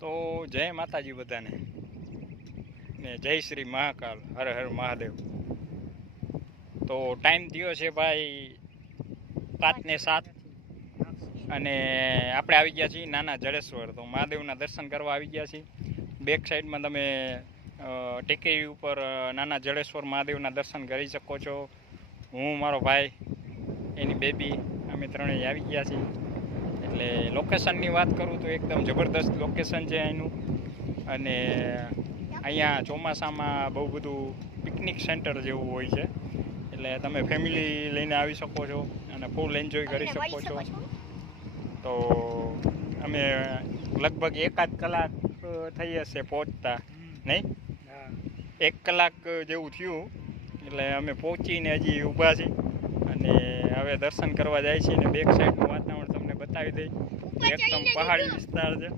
તો જય માતાજી બધાને ને જય શ્રી મહાકાલ, હર હર મહાદેવ। તો ટાઈમ થયો છે ભાઈ 5:07 અને આપણે આવી ગયા છીએ નાના જડેશ્વર। તો મહાદેવના દર્શન કરવા આવી ગયા છીએ। બેક સાઈડમાં તમે ટેકરી ઉપર નાના જડેશ્વર મહાદેવના દર્શન કરી શકો છો। હું, મારો ભાઈ, એની બેબી, અમે ત્રણેય આવી ગયા છીએ। એટલે લોકેશનની વાત કરું તો એકદમ જબરદસ્ત લોકેશન છે અહીંનું। અને અહીંયા ચોમાસામાં બહુ બધું પિકનિક સેન્ટર જેવું હોય છે, એટલે તમે ફેમિલી લઈને આવી શકો છો અને ફૂલ એન્જોય કરી શકો છો। તો અમે લગભગ 1 કલાક થઈ હશે પહોંચતા, નહીં? 1 કલાક જેવું થયું, એટલે અમે પહોંચીને હજી ઊભા છીએ અને હવે દર્શન કરવા જાય છીએ। ને બેક સાઈડનું વાતાવરણ તમને બતાવી દઈ। એકદમ પહાડી વિસ્તાર છે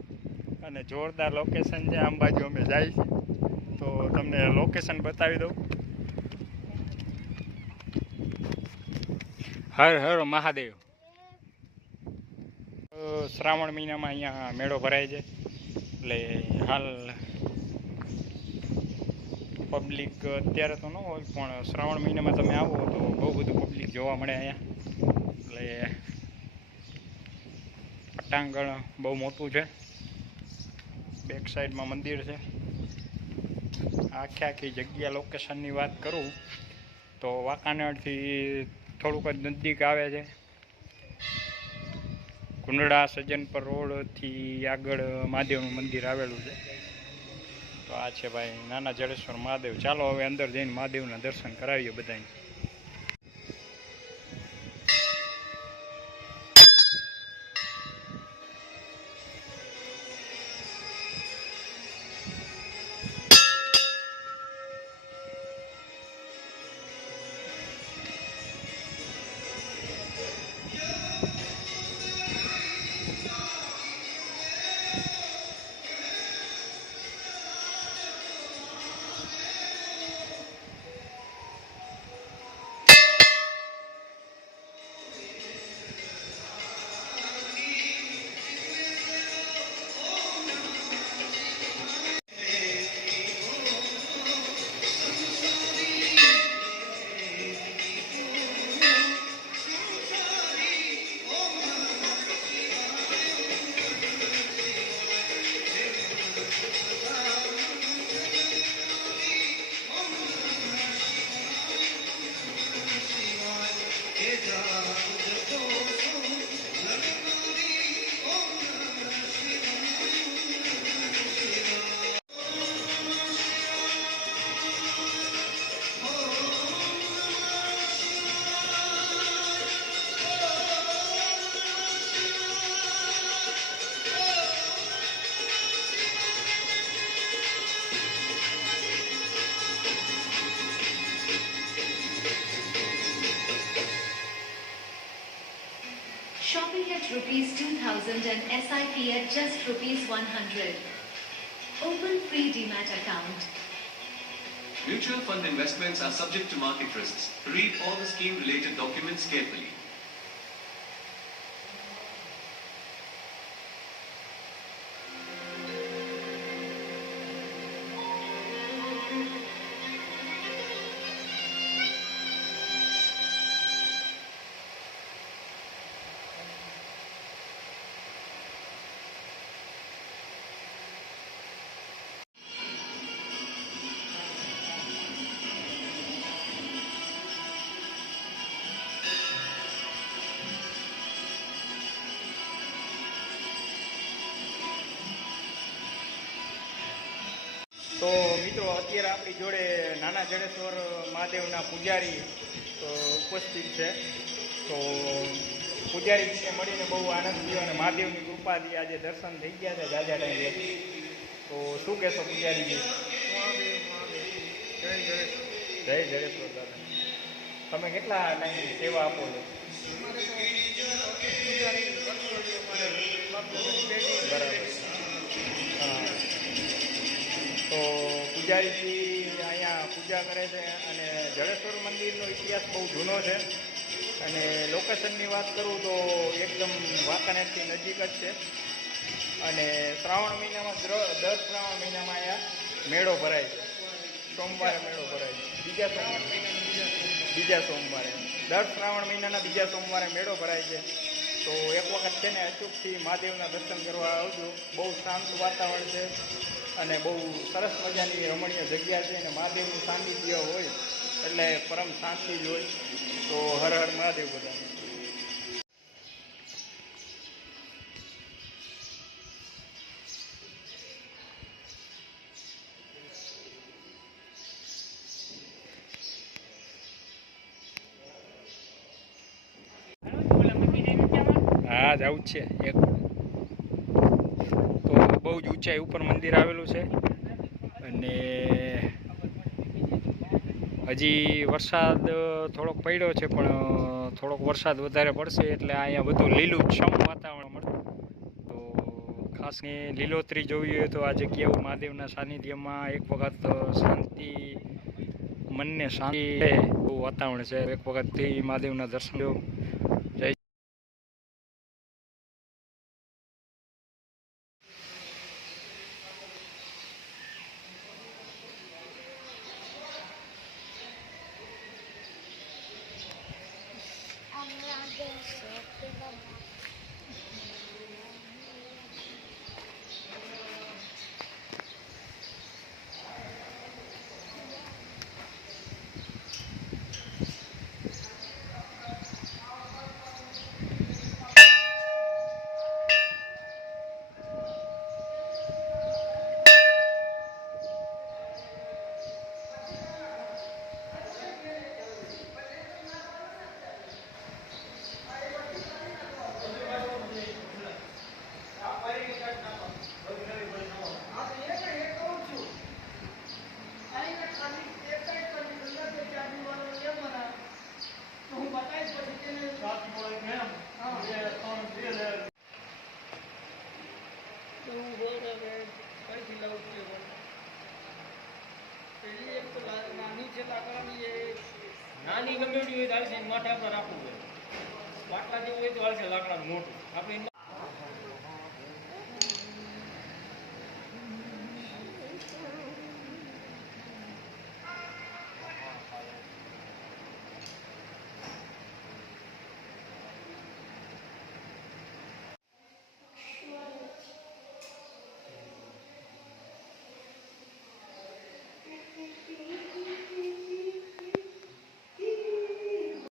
અને જોરદાર લોકેશન છે। આમ બાજુ અમે જાય છીએ તો તમને લોકેશન બતાવી દઉં। હર હર મહાદેવ। શ્રાવણ મહિનામાં અહીંયા મેળો ભરાય છે, એટલે હાલ પબ્લિક અત્યારે તો ન હોય, પણ શ્રાવણ મહિનામાં તમે આવો તો બહુ બધું પબ્લિક જોવા મળે અહીંયા। એટલે પટાંગણ બહુ મોટું છે, બેક સાઈડમાં મંદિર છે। આખી જગ્યા લોકેશનની વાત કરું તો વાંકાનેરથી થોડુંક જ નજીક આવે છે। કુંડળા સજ્જનપર રોડથી આગળ મહાદેવનું મંદિર આવેલું છે। તો આ છે ભાઈ નાના જડેશ્વર મહાદેવ। ચાલો હવે અંદર જઈને મહાદેવના દર્શન કરાવીએ બધાને। Shopping at ₹2,000 and SIP at just ₹100. Open free Demat account. Mutual fund investments are subject to market risks. Read all the scheme related documents carefully. તો મિત્રો, અત્યારે આપણી જોડે નાના જડેશ્વર મહાદેવના પૂજારી ઉપસ્થિત છે। તો પૂજારીજીને મળીને બહુ આનંદ થયો અને મહાદેવની કૃપાથી આજે દર્શન થઈ ગયા છે જાજા ટાઈમે। તો શું કહેશો પૂજારીજી? જય જડેશ્વર દાદા। તમે કેટલા ટાઈમની સેવા આપો છો? બરાબર। હા, તો પૂજારીજી અહીંયા પૂજા કરે છે અને જડેશ્વર મંદિરનો ઇતિહાસ બહુ જૂનો છે। અને લોકેશનની વાત કરું તો એકદમ વાંકાનેરથી નજીક જ છે। અને શ્રાવણ મહિનામાં દર શ્રાવણ મહિનામાં અહીંયા મેળો ભરાય છે. સોમવારે મેળો ભરાય છે. બીજા સોમવારે દર શ્રાવણ મહિનાના બીજા સોમવારે મેળો ભરાય છે. તો એક વખત છે ને અચૂકથી મહાદેવના દર્શન કરવા આવજો. બહુ શાંત વાતાવરણ છે અને બહુ સરસ મજાની રમણીય જગ્યા છે અને મહાદેવનું સાનિધ્ય હોય એટલે પરમ શાંતિ જ હોય. તો હર હર મહાદેવ બધાને. હા જવું જ છે. એક તો બહુ જ ઊંચાઈ ઉપર મંદિર આવેલું છે અને હજી વરસાદ થોડોક પડ્યો છે પણ થોડોક વરસાદ વધારે પડશે એટલે અહીંયા બધું લીલું છમ વાતાવરણ મળે. તો ખાસ ને લીલોતરી જોવી હોય તો આ જગ્યાઓ મહાદેવના સાનિધ્યમાં એક વખત શાંતિ મનને શાંતિ એવું વાતાવરણ છે. એક વખતથી મહાદેવના દર્શન લો. જય નાની ગમે હોય તો હાલશે, માથે આપણે રાખવું હોય. બાટલા જેવું હોય તો હાલશે, લાકડાનું મોટું આપણે